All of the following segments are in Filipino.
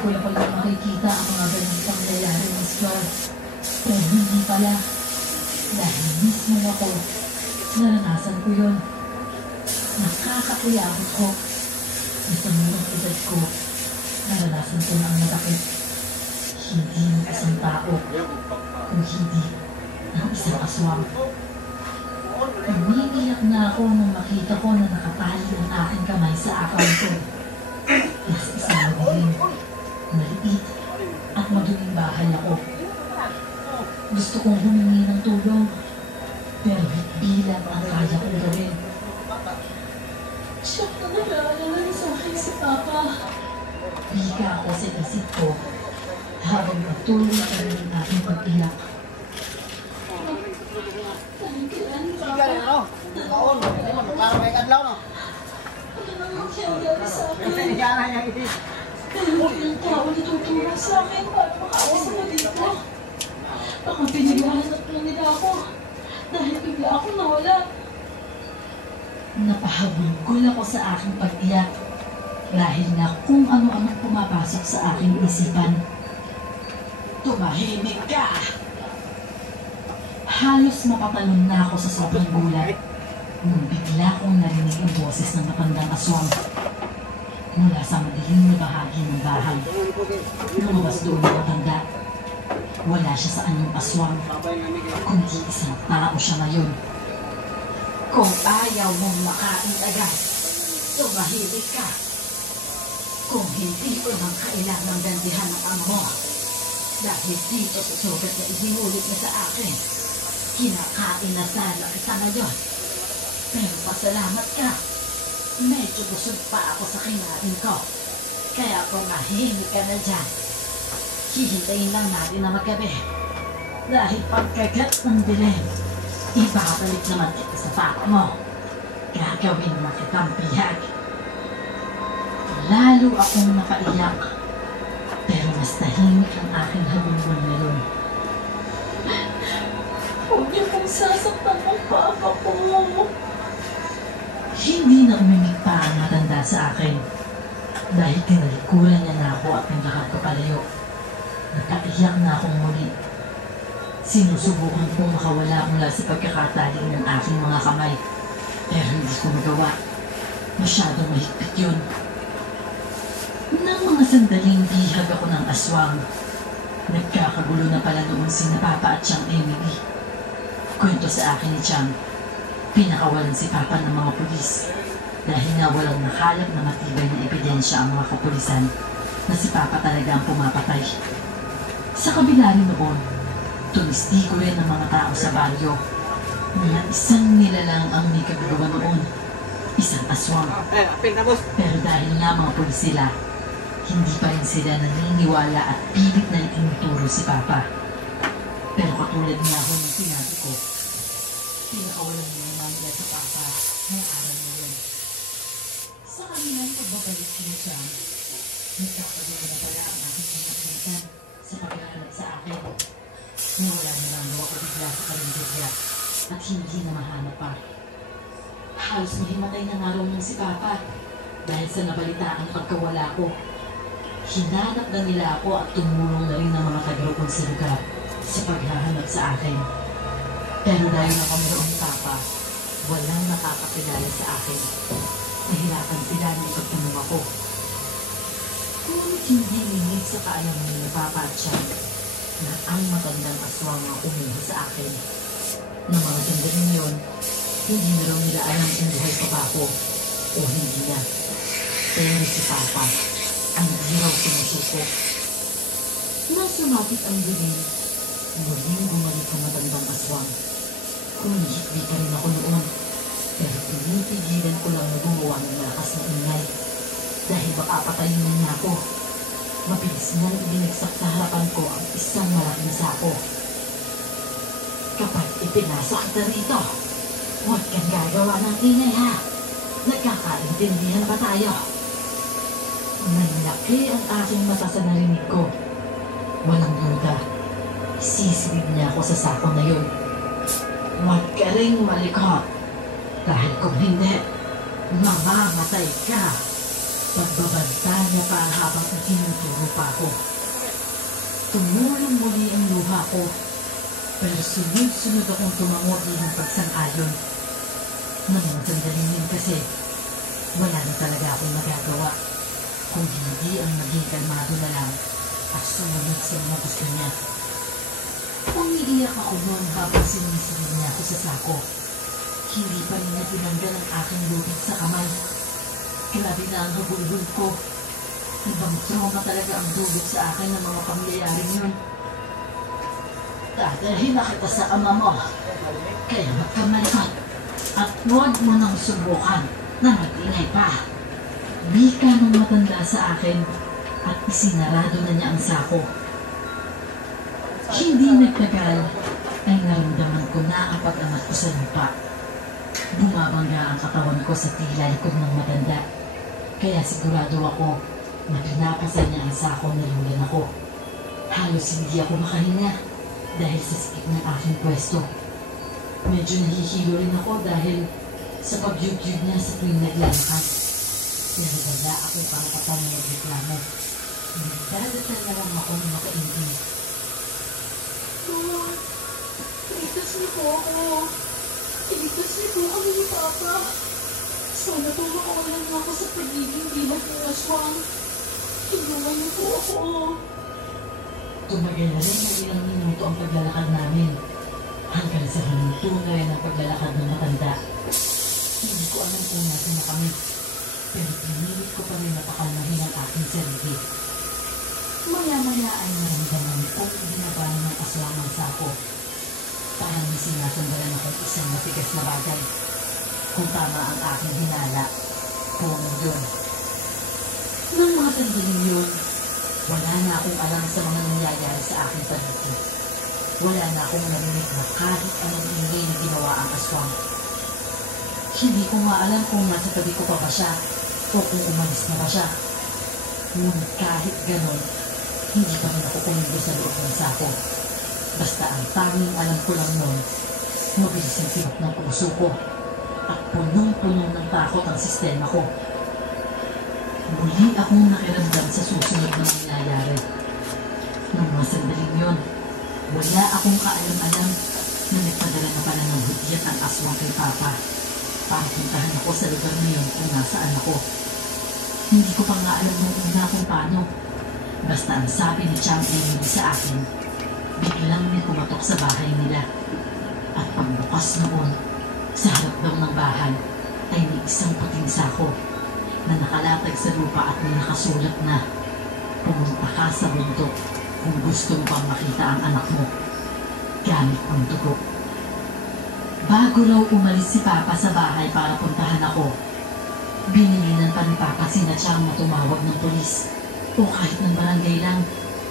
ko na pala makikita ang mga ganang pangyayari ng Scar. Pero hindi pala. Dahil mismo ako, naranasan ko yun. Nakakakuyabot ko. Sa murang edad ko, naranasan ko na ang matakit. Hindi ng isang tao, kung hindi ng isang aswang. Umiiyak na ako nung makita ko na nakatali ang aking kamay sa akal ko. Nasa isang madilim, maliit at maduming bahay ako. Gusto kong humingi ng tulong, pero bilang ang kaya kong gawin. Siya na nag-aalala sa akin si Papa. Bika ako sa isip ko habang patuloy kami ng aking pag-iyak. Ano nang nangyayari sa akin? Pero ilang tao natutulong sa akin para makaalis ako dito. Baka pinaghahanap lang nila ako dahil bigla akong nawala. Napahabulgol ako sa aking pag-iyak dahil nga kung ano-anong pumapasok sa aking isipan. Tumahimik ka! Halos mapatalon na ako sa sobrang gulat nung bigla kong narinig ang boses ng matandang aswang mula sa madilim na bahagi ng bahay. Lumabas doon ang matanda. Wala siya sa anyong aswang, kundi isang tao siya ngayon. Kung ayaw mong makain agad, tumahimik ka. Kung hindi ko nang kailangang gandihan ng ama mo, dahil dito sa sugat na ihinulit niya sa akin, kinakain na sana kita ngayon. Pero pasalamat ka. Medyo busog pa ako sa kinain ko. Kaya kung mahimik ka na dyan, hihintayin lang natin na maggabi. Dahil pagkagat ng dilim, ibabalik naman kita sa papa mo. Gagawin mo kitang bihag. Lalo akong napaiyak. Pero mas tahimik ang aking habulbol ngayon. Huwag niyo pong sasaktan ang papa ko. Hindi na umimik pa ang matanda sa akin. Dahil tinalikuran niya na ako at naglakad ko palayo. Nagkaiyak na akong muli. Sinusubukan kong makawala mula sa pagkakatali ng aking mga kamay. Pero hindi ko magawa. Masyadong mahigpit yun. Nang mga sandaling bihag ako ng aswang, nagkakagulo na pala noon si Papa at siyang Emily. Kwento sa akin ni Chang, pinakawalan si Papa ng mga pulis dahil nga walang nakalap na matibay na ebidensya ang mga kapulisan na si Papa talaga ang pumapatay. Sa kabila rin noon, tumistigo rin ang mga tao sa baryo na isang nilalang ang may kagagawa noon, isang aswang. Pero dahil nga mga pulis sila, hindi pa rin sila naniniwala at pilit na itinuturo si Papa. Pero katulad niya ako ng sinabi ko, pinakawalan niya ang mangya sa Papa ng araw na yun. Sa kanilang pagbabalik niya siya, nagkakagulo na pala ang aking mga pinsan sa pagkakalap sa akin. Nawala na lang ako bigla sa karinderya at hindi na mahanap pa. Halos mahimatay na nga raw ng si Papa dahil sa nabalitaan ang pagkawala ko. Hinanap na nila ako at tumulong na rin ng mga taga-rukon sa lugar sa paghahanap sa akin. Pero dahil na kami noong Papa, walang nakakakilala sa akin. Nahirapan sila ng ipagtanong ako. Ngunit hindi ningit sa kaalaman ni Papa at siya na ang matandang aswang ang umuha sa akin. Na mga sandaling yun, hindi na raw nila alam kung buhay pa ba ako o hindi na. Pero si Papa, ang hiraw sumusuko. Nasumapit ang dilim, muling bumalik ang matandang aswang. Humihikbi pa rin ako noon, pero pinipigilan ko lang na gumawa ng malakas na ingay. Dahil baka patayin na niya ako. Mabilis nang ibinagsak sa harapan ko ang isang malaking sako. Kapag ipinasok kita rito, huwag kang gagawa ng ingay ha. Nagkakaintindihan ba tayo? Nanlaki ang aking mata sa narinig ko. Walang duda. Sisilid niya ako sa sako na yun. Huwag ka rin malikot. Dahil kung hindi, mamamatay ka. Pagbabanta niya pa habang itinuturo pa ako. Tumulong muli ang luha ko, pero sunod-sunod akong tumango ng pagsang-ayon. Nang mga sandaling yun kasi, wala na talaga akong magagawa kung hindi ang maging kalmado na lang at sumunod sa mga gusto niya. Umiiyak ako noon habang sinisilid niya ako sa sako. Hindi pa rin niya tinanggal ang aking lubid sa kamay. Grabe na ang habulbul ko. Ibang trauma talaga ang dulot sa akin ng mga pangyayaring yun. Dadalhin na kita sa ama mo. Kaya magkamalakot at huwag mo nang subukan na mag-ingay pa. Wika ng matanda sa akin at isinarado na niya ang sako. Hindi nagtagal ay naramdaman ko na ang pag-angat ko sa lupa. Bumabangga ang katawan ko sa tila likod ng matanda. Kaya sigurado ako na pinapasan niya ang sako na lulan ako. Halos hindi ako makahinga dahil sa sikip ng aking pwesto. Medyo nahihilo rin ako dahil sa pagyug-yug niya sa tuwing naglalakad. Pero wala akong karapatan na magreklamo. Nagdadasal na lang ako ng makaintindi. Lord, iligtas niyo po ako. Iligtas niyo po kami ni Papa. Sana po makawalan niyo ako sa pagiging bilang ng aswang. Tulungan niyo po ako. Tumagal na rin na ilang minuto ang paglalakad namin. Hanggang sa huminto na rin ang paglalakad ng matanda. Hindi ko alam kung natin na kami. Pero pinilit ko pa rin napakalmahin ang aking sarili. Maya-maya ay naramdaman kong binabanan ng aswang ang sako. Parang may sinasandalan akong isang matigas na bagay. Kung tama ang aking hinala, kung yun. Nang mga sandaling yun, wala na akong alam sa mga nangyayari sa aking paligid. Wala na akong narinig na kahit anong ingay na ginawa ang aswang. Hindi ko nga alam kung nasa tabi ko pa ba siya o kung umalis na ba siya. Ngunit kahit ganon, hindi pa rin ako kumibo sa loob ng sako. Basta ang tanging alam ko lang noon, mabilis ang tibok ng puso ko at punong-punong ng takot ang sistema ko. Muli akong nakiramdam sa susunod na nangyayari. Nang mga sandaling yun, wala akong kaalam-alam na nagpadala na pala ng hudyat ang aswang kay Papa para puntahan ako sa lugar na yun kung nasaan ako. Hindi ko pa nga alam nung una kung paano. Basta ang sabi ni Chang Emily sa akin, biglang may kumatok sa bahay nila. At pagbukas noon, sa harap daw ng bahay ay may isang puting sako na nakalatag sa lupa at may nakasulat na, pumunta ka sa bundok kung gusto mo pang makita ang anak mo. Gamit ang dugo. Bago raw umalis si Papa sa bahay para puntahan ako, binilinan pa ni Papa sina Chang na tumawag ng pulis o kahit ng barangay lang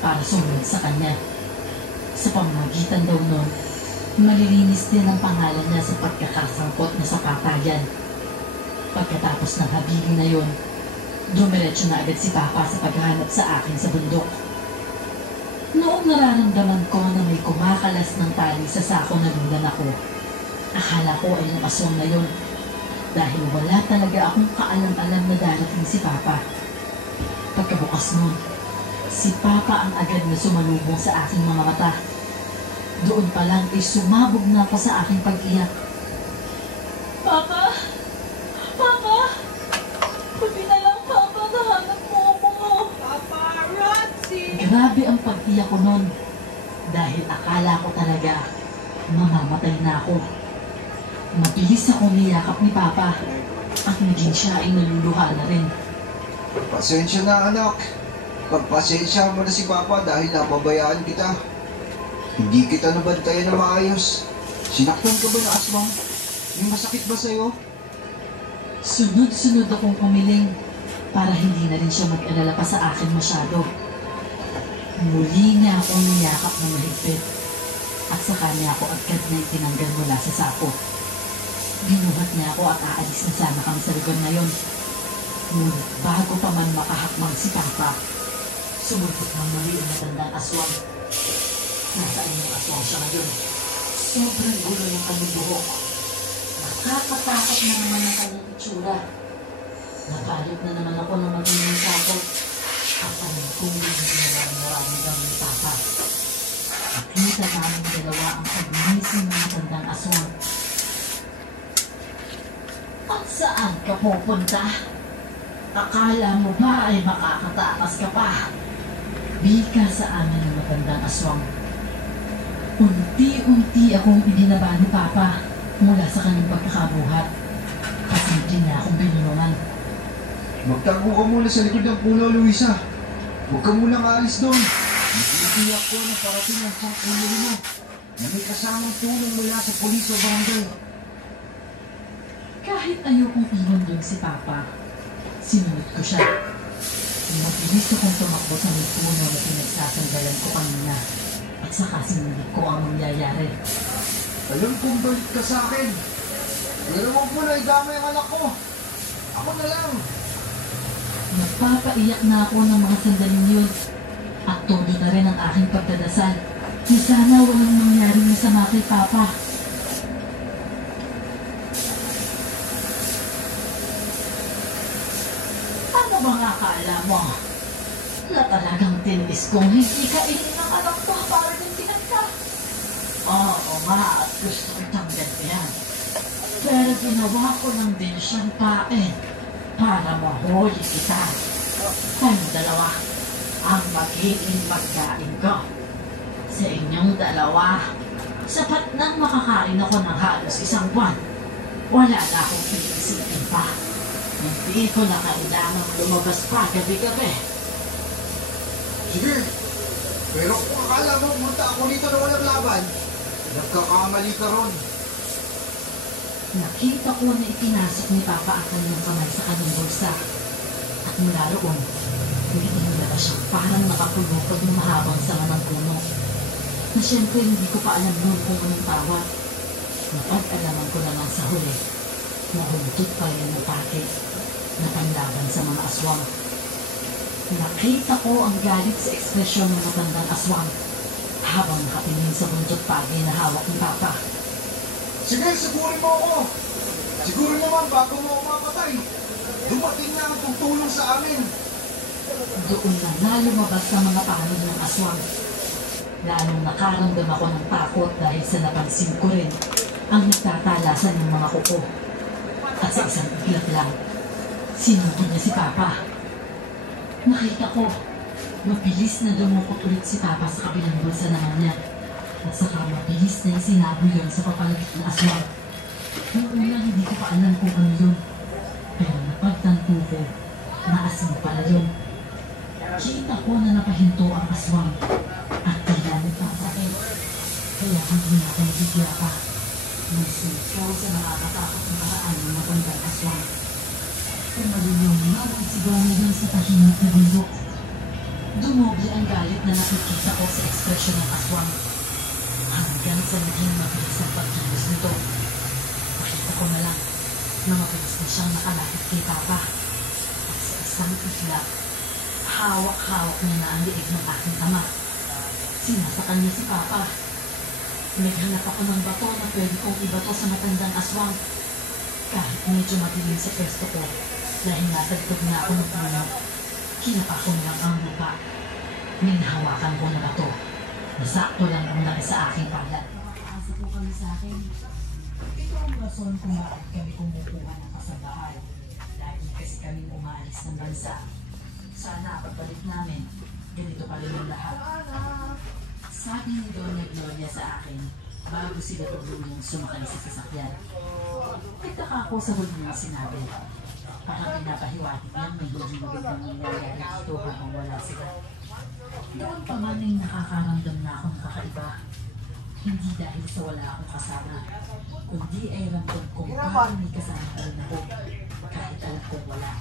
para sumunod sa kanya. Sa pamamagitan daw nun, malilinis din ang pangalan niya sa pagkakasangkot na sa patayan. Pagkatapos ng habilin na yun, dumiretso na agad si Papa sa paghahanap sa akin sa bundok. Noong nararamdaman ko na may kumakalas ng tali sa sako na lulan ako, akala ko ay yung aswang na yun dahil wala talaga akong kaalam-alam na darating si Papa. Pagkabukas nun, si Papa ang agad na sumalubong sa aking mga mata. Doon pa lang ay sumabog na ako sa aking pag-iyak. Papa! Papa! Buti na lang, Papa. Nahanap mo ako. Paparazzi! Grabe ang pag-iyak ko nun dahil akala ko talaga mamamatay na ako. Mabilis akong niyakap ni Papa at naging siya ay naluluha na rin. Pasensya na anak. Pagpasensya mo na si Papa dahil napabayaan kita. Hindi kita nabantayan na maayos. Sinaktan ka ba na aswang? May masakit ba sa'yo? Sunod-sunod akong pumiling para hindi na rin siya mag-alala pa sa akin masyado. Muli niya akong niyakap na mahigpit at saka niya ako agad na itinanggal mula sa sako. Binuhat niya ako at aalis na sana kami sa lugar na yun. Ngunit bago pa man makahakmang si Papa, sumulpot ng muli ang matandang aswang. Nasaan yung aswang siya ngayon? Sobrang gulo ng kanyang buhok. Nakakatakot na naman ang kanyang itsura. Nabalot na naman ako ng magandang takot. At alam kong hindi naman nararamdam ni Papa. Nakita namin dalawa ang pag-iisip ng matandang aswang. At saan ka pupunta? Akala mo ba ay makakatakas ka pa? Bika sa amin ng matandang aswang. Unti-unti akong ibinaba ni Papa mula sa kanyang pagkakabuhat. Pasimple niya akong binulungan. Magtago ka muna sa likod ng puno, Luisa. Huwag ka munang aalis doon. Nagtitiyak ko na parating ang pangkulo mo na may kasamang tulong mula sa pulis o barangay. Kahit ayokong iwan doon si Papa, sinunod ko siya. Mabilis akong tumakbo sa may puno na pinagsasanggalan ko kanina at saka sinunod ko ang mangyayari. Alam kong balik ka sa akin. Pero huwag mo na idamay ang anak ko. Ako na lang. Nagpapaiyak na ako ng mga sandaling yun at todo na rin ang aking pagdadasal na sana walang mangyaring masama kay Papa. Ano ba nga akala mo? Na talagang tinis kong hindi kainin ang anak ko para gantihan ka? Oo nga, at gusto kitang gantihan. Pero ginawa ko lang din siyang pain para mahuli kita. Kayong dalawa ang magiging pagkain ko. Sa inyong dalawa, sapat nang makakain ako ng halos isang buwan. Wala na akong pinisilin pa. Hindi ko na kailangang lumabas pa gabi-gabi. Sige. Pero kung akala mo pumunta ako dito na walang laban, nagkakamali ka ron. Nakita ko na ipinasok ni Papa ang kanyang kamay sa kanyang bulsa. At mula roon, nilabas siyang parang nakapulupag ng mahabang sama ng puno. Na siyempre hindi ko pa alam noon kung anong tawag. Napag-alaman ko na lang sa huli, nahuntot pa rin ng pake na panlaban sa mga aswang. Nakita ko ang galit sa ekspresyon ng matandang aswang habang nakatingin sa buntot pagi na hawak ni Papa. Sige, sigurin mo ako. Siguro naman bago mo ako mapatay, dumating na ang tutulong sa amin. Doon na lumabas sa mga panig ng aswang. Lalong nakaramdam ako ng takot dahil sa napansin ko rin ang nagtatalasan ng mga kuko. At sa isang iglap lang, sinuko niya si Papa. Nakita ko, mabilis na dumukot ulit si Papa sa kabilang bulsa naman niya. At saka mabilis na isinabo yun sa papalapit ng aswang. Noong una hindi ko pa alam kung ano yun. Pero napagtanto ko na asin pala yun. Kita ko na napahinto ang aswang at tila nagpapakit. Kaya hindi na ako nabigla pa. May sigaw sa nakakatakot na paraan ng matandang aswang. Pumalulong na ang sigaw na yun sa tahimik na bundok. Dumoble ang galit na nakikita ko sa ekspresyon ng aswang. Hanggang sa naging mabilis ang pagkilos nito. Nakita ko na lang na mabilis na siyang nakalapit kay Papa. At sa isang iglap, hawak-hawak niya na ang liig ng aking ama. Sinasakan niya si Papa. Naghanap ako ng bato na pwede kong ibato sa matandang aswang. Kahit medyo madilim sa pwesto ko, dahil natagtog na ako ng puno, kinapa ko nilang ang lupa. May nahawakan ko na bato. Nasakto lang ang laki sa aking palad. Nakakaasa po kami sa akin. Ito ang rason kung bakit kami kumukuha ng kasambahay. Dahil kasi kami umalis ng bansa. Sana pagbalik namin, ganito pa rin ang lahat. Sabi ni Doña Gloria sa akin, bago sila tuluyang sumakay sa sasakyan. Nagtaka ako sa huli niyang sinabi. Parang pinapahiwatig niyang may hindi magandang nangyayari dito habang wala sila. Noon pa man ay nakakaramdam na ako ng kakaiba. Hindi dahil sa wala akong kasama, kundi ay ramdam kong parang may kasama pa rin ako kahit alam kong wala.